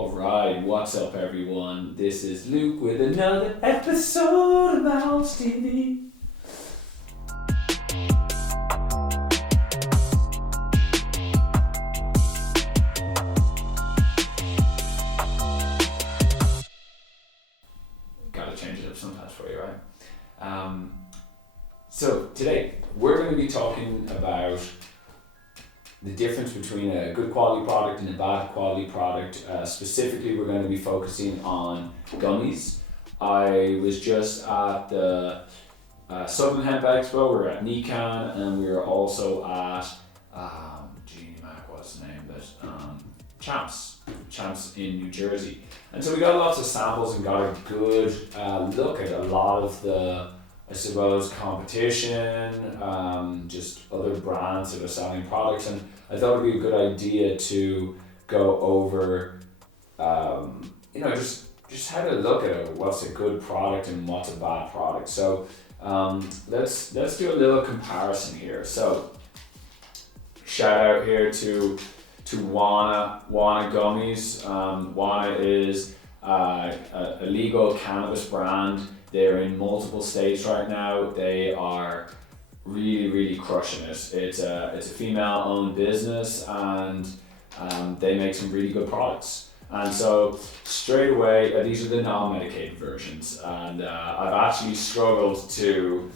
Alright, what's up everyone? This is Luke with another episode of Owls TV. Gotta change it up sometimes for you, right? So today we're going to be talking about the difference between a good quality product and a bad quality product. Specifically, we're going to be focusing on gummies. I was just at the Southern Hemp Expo, we were at Nikan, and we were also at, what's the name of it? Champs in New Jersey. And so we got lots of samples and got a good look at a lot of the, I suppose, competition, just other brands that are selling products, and I thought it'd be a good idea to go over, just how to look at what's a good product and what's a bad product. So let's do a little comparison here. So shout out here to Wana Gummies. Wana is a legal cannabis brand. They're in multiple states right now. They are really crushing it. It's a female-owned business, and they make some really good products. And so straight away, these are the non-medicated versions, and I've actually struggled to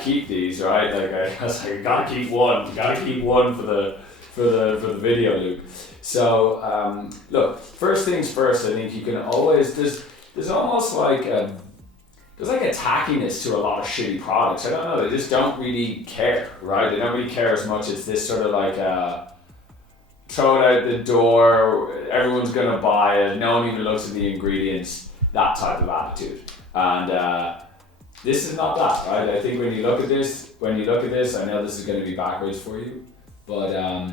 keep these, right? Like I was like, gotta keep one for the video, Luke. So look, first things first. I think you can always there's almost like there's like a tackiness to a lot of shitty products. I don't know, they just don't really care, right? They don't really care as much as this sort of like throw it out the door, everyone's gonna buy it, no one even looks at the ingredients, that type of attitude. And this is not that, right? I think when you look at this, I know this is gonna be backwards for you, but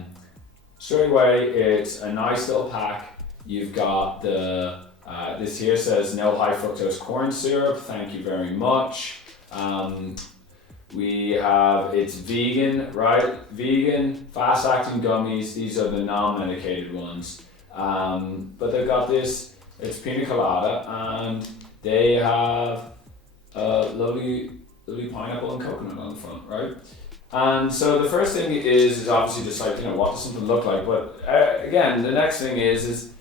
straight away, it's a nice little pack. You've got the this here says no high fructose corn syrup, thank you very much. We have, it's vegan, right? Vegan, fast acting gummies, these are the non-medicated ones. But they've got this, it's pina colada, and they have lovely pineapple and coconut on the front, right? And so the first thing is obviously just like, what does something look like? But again, the next thing is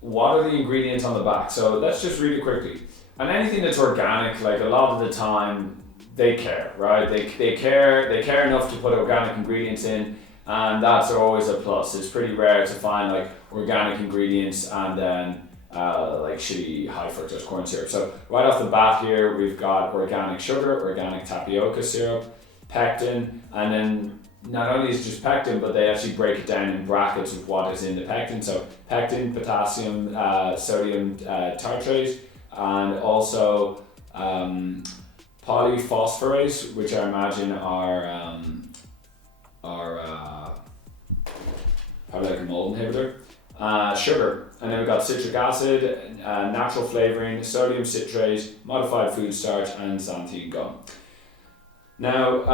what are the ingredients on the back? So let's just read it quickly. And anything that's organic, like a lot of the time, they care, right? They care enough to put organic ingredients in, and that's always a plus. It's pretty rare to find like organic ingredients and then like shitty high fructose corn syrup. So right off the bat here, we've got organic sugar, organic tapioca syrup, pectin, and then not only is it just pectin, but they actually break it down in brackets of what is in the pectin. So pectin, potassium, sodium tartrate, and also polyphosphorase, which I imagine are probably like a mold inhibitor. Sugar, and then we've got citric acid, natural flavoring, sodium citrate, modified food starch, and xanthine gum. Now,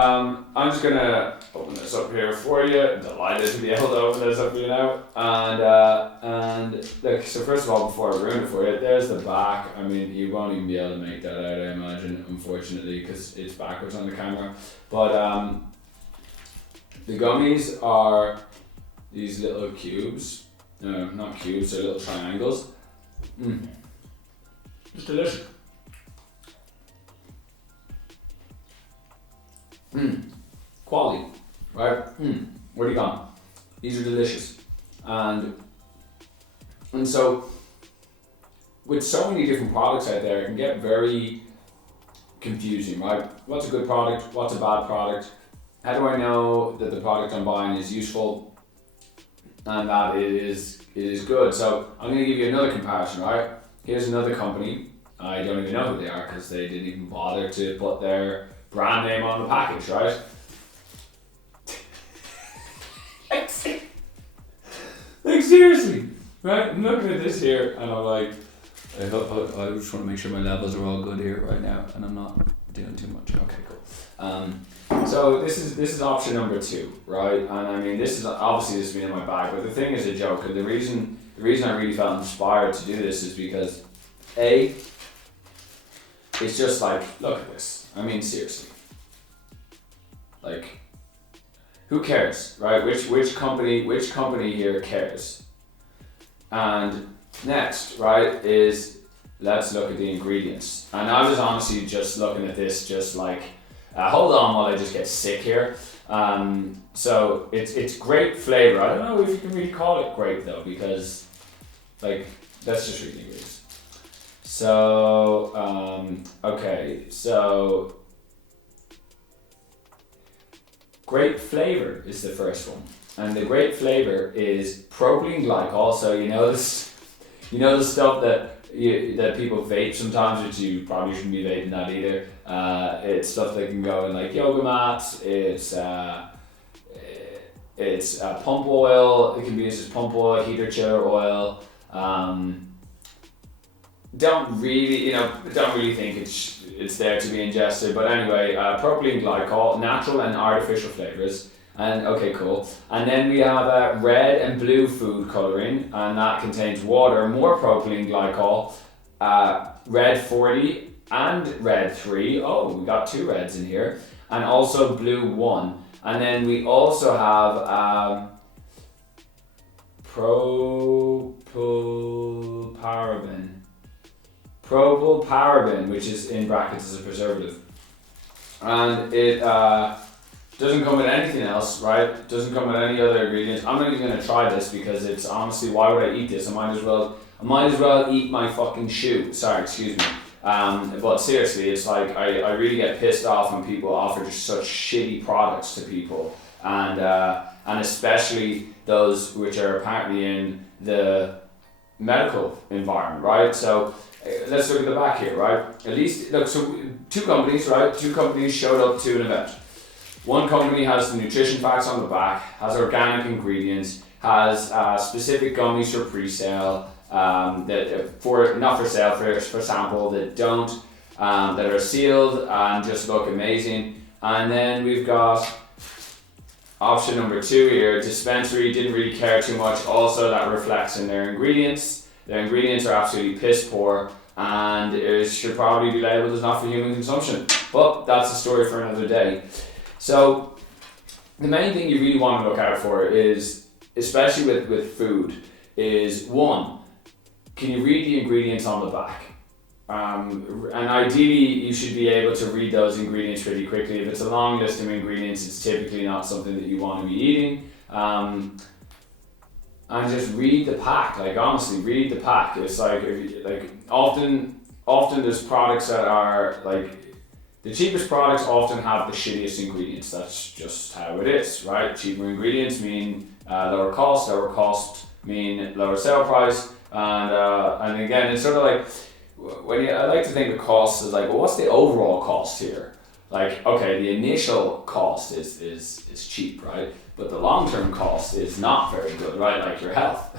I'm just gonna open this up here for you. I'm delighted to be able to open this up for you now. And look, so first of all, before I ruin it for you, there's the back. I mean, you won't even be able to make that out, I imagine, unfortunately, because it's backwards on the camera. But the gummies are these little cubes. No, not cubes, they're little triangles. It's delicious. Quality, right? Where are you gone? These are delicious. And so with so many different products out there, it can get very confusing, right? What's a good product? What's a bad product? How do I know that the product I'm buying is useful and that it is good? So I'm going to give you another comparison, right? Here's another company. I don't even know who they are because they didn't even bother to put their brand name on the package, right? Like seriously, right? I'm looking at this here and I'm like, I just want to make sure my levels are all good here right now and I'm not doing too much. Okay, cool. So this is option number 2, right? And I mean, this has been in my bag, but the thing is a joke, and the reason the reason I really felt inspired to do this is because A, it's just like, look at this. I mean, seriously. Like, who cares, right? Which company here cares? And next, right, is let's look at the ingredients. And I was honestly just looking at this, just like, hold on while I just get sick here. So it's grape flavor. I don't know if you can really call it grape though, because like, let's just read the ingredients. So, okay, so grape flavor is the first one. And the grape flavor is propylene glycol. So you know the stuff that people vape sometimes, which you probably shouldn't be vaping that either. It's stuff that can go in like yoga mats. It's pump oil. It can be used as pump oil, heater chiller oil. Don't really think it's there to be ingested. But anyway, propylene glycol, natural and artificial flavors. And okay, cool. And then we have red and blue food coloring, and that contains water, more propylene glycol, red 40 and red 3. Oh, we got 2 reds in here, and also blue 1. And then we also have propylparaben, which is in brackets as a preservative, and it doesn't come with anything else, right? Doesn't come with any other ingredients. I'm not even gonna try this because it's honestly, why would I eat this? I might as well eat my fucking shoe. Sorry, excuse me. But seriously, it's like I really get pissed off when people offer just such shitty products to people, and especially those which are apparently in the medical environment, right? So let's look at the back here, right? At least look. So two companies showed up to an event. One company has the nutrition facts on the back, has organic ingredients, has specific gummies for pre-sale, not for sale, for sample, that are sealed and just look amazing. And then we've got option number 2 here, dispensary, didn't really care too much. Also, that reflects in their ingredients. Their ingredients are absolutely piss poor, and it should probably be labeled as not for human consumption. But that's a story for another day. So the main thing you really want to look out for is, especially with food, is 1, can you read the ingredients on the back? And ideally you should be able to read those ingredients pretty quickly. If it's a long list of ingredients, it's typically not something that you want to be eating. And just read the pack, like honestly, read the pack. It's like often there's products that are like, the cheapest products often have the shittiest ingredients. That's just how it is, right? Cheaper ingredients mean lower cost mean lower sale price, and again, it's sort of like, I like to think of cost as like, well, what's the overall cost here? Like, okay, the initial cost is cheap, right? But the long-term cost is not very good, right? Like your health,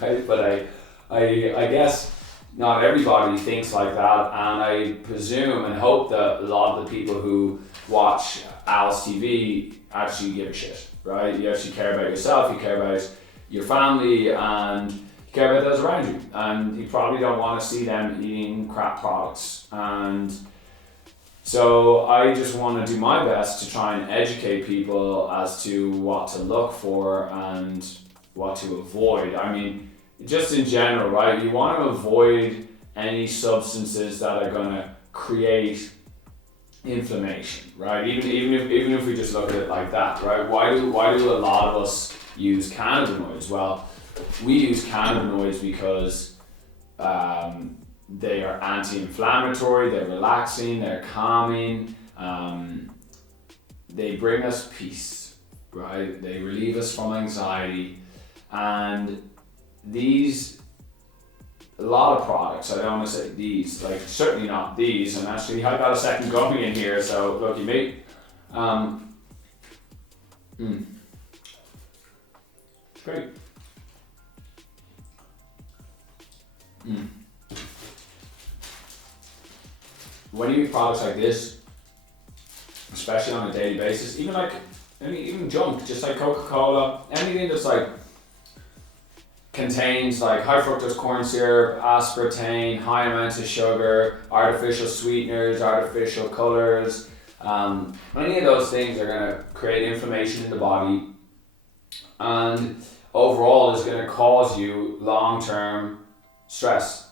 right? But I guess not everybody thinks like that, and I presume and hope that a lot of the people who watch Owls TV actually give a shit, right? You actually care about yourself, you care about your family, and you care about those around you, and you probably don't want to see them eating crap products. And so I just want to do my best to try and educate people as to what to look for and what to avoid. I mean, just in general, right? You want to avoid any substances that are going to create inflammation, right? Even if we just look at it like that, right? Why do a lot of us use cannabinoids? Well, we use cannabinoids because they are anti-inflammatory, they're relaxing, they're calming, they bring us peace, right? They relieve us from anxiety, and a lot of products, I don't want to say these, like certainly not these, and actually I got a second gummy in here, so lucky me. It's great. When you eat products like this, especially on a daily basis, even junk, just like Coca-Cola, anything that's like contains like high fructose corn syrup, aspartame, high amounts of sugar, artificial sweeteners, artificial colors. Any of those things are going to create inflammation in the body, and overall is going to cause you long-term stress.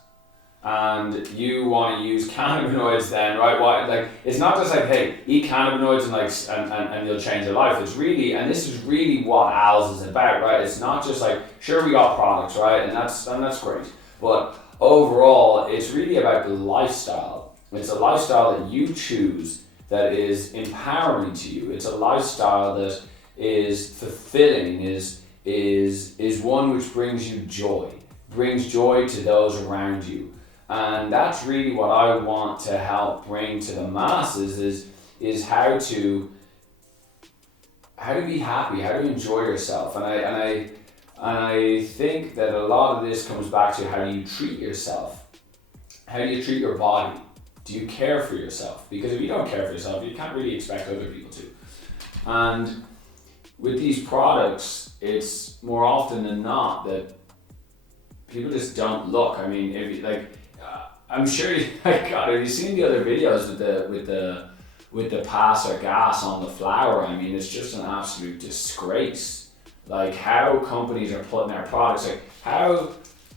And you want to use cannabinoids then, right? Like, it's not just like, hey, eat cannabinoids and you'll change your life. It's really, and this is really what Owls is about, right? It's not just like, sure, we got products, right? And that's great. But overall, it's really about the lifestyle. It's a lifestyle that you choose that is empowering to you. It's a lifestyle that is fulfilling, is one which brings you joy, brings joy to those around you. And that's really what I want to help bring to the masses is how to be happy, how to enjoy yourself. And I think that a lot of this comes back to how do you treat yourself? How do you treat your body? Do you care for yourself? Because if you don't care for yourself, you can't really expect other people to. And with these products, it's more often than not that people just don't look. I mean, if you, like, I'm sure you, like, God, have you seen the other videos with the pass or gas on the flower? I mean, it's just an absolute disgrace. Like, how companies are putting their products, like, how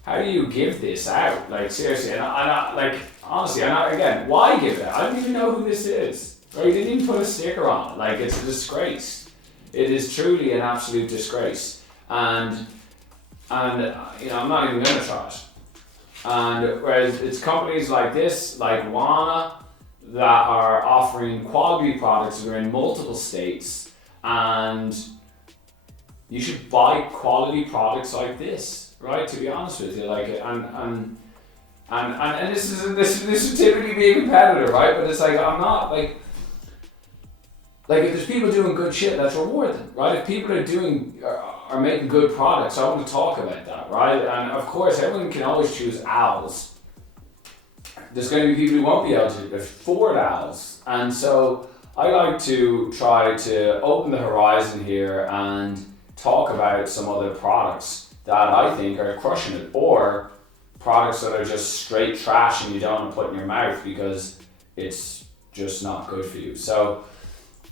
do you give this out? Like, seriously, and I like, honestly, again, why give it out? I don't even know who this is. Right? You didn't even put a sticker on it. Like, it's a disgrace. It is truly an absolute disgrace. And you know, I'm not even gonna try it. And whereas it's companies like this, like Wana, that are offering quality products that are in multiple states, and you should buy quality products like this, right? To be honest with you, like, and this is typically be a competitor, right? But it's like, I'm not like if there's people doing good shit, let's reward them, right? If people are making good products, I want to talk about that, right? And of course, everyone can always choose Owls. There's going to be people who won't be able to afford Owls. And so I like to try to open the horizon here and talk about some other products that I think are crushing it, or products that are just straight trash and you don't want to put in your mouth because it's just not good for you. So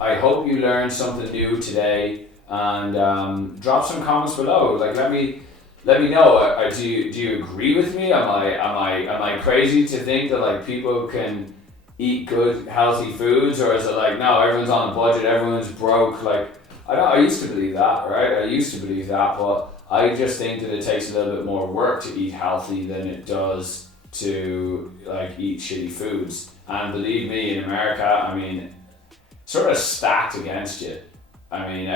I hope you learned something new today, and drop some comments below. Like, let me know. Do you agree with me? Am I crazy to think that like people can eat good healthy foods, or is it like, no, everyone's on a budget, everyone's broke? Like, I used to believe that, right? I used to believe that, but I just think that it takes a little bit more work to eat healthy than it does to like eat shitty foods. And believe me, in America, I mean, sort of stacked against you. I mean,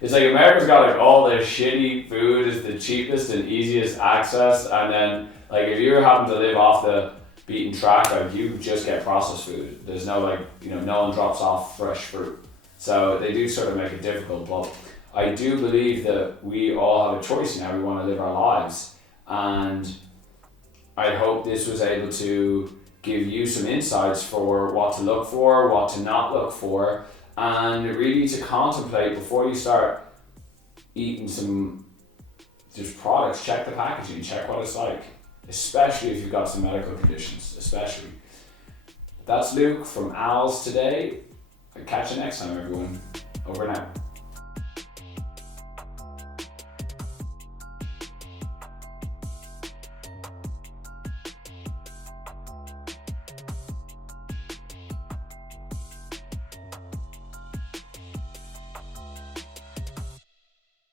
it's like America's got like all the shitty food is the cheapest and easiest access, and then like if you happen to live off the beaten track, like you just get processed food. There's no like, you know, no one drops off fresh fruit. So they do sort of make it difficult, but I do believe that we all have a choice in how we want to live our lives, and I hope this was able to give you some insights for what to look for, what to not look for, and really to contemplate before you start eating some just products. Check the packaging, check what it's like, especially if you've got some medical conditions, especially. That's Luke from Owls today. I'll catch you next time, everyone. Over and out.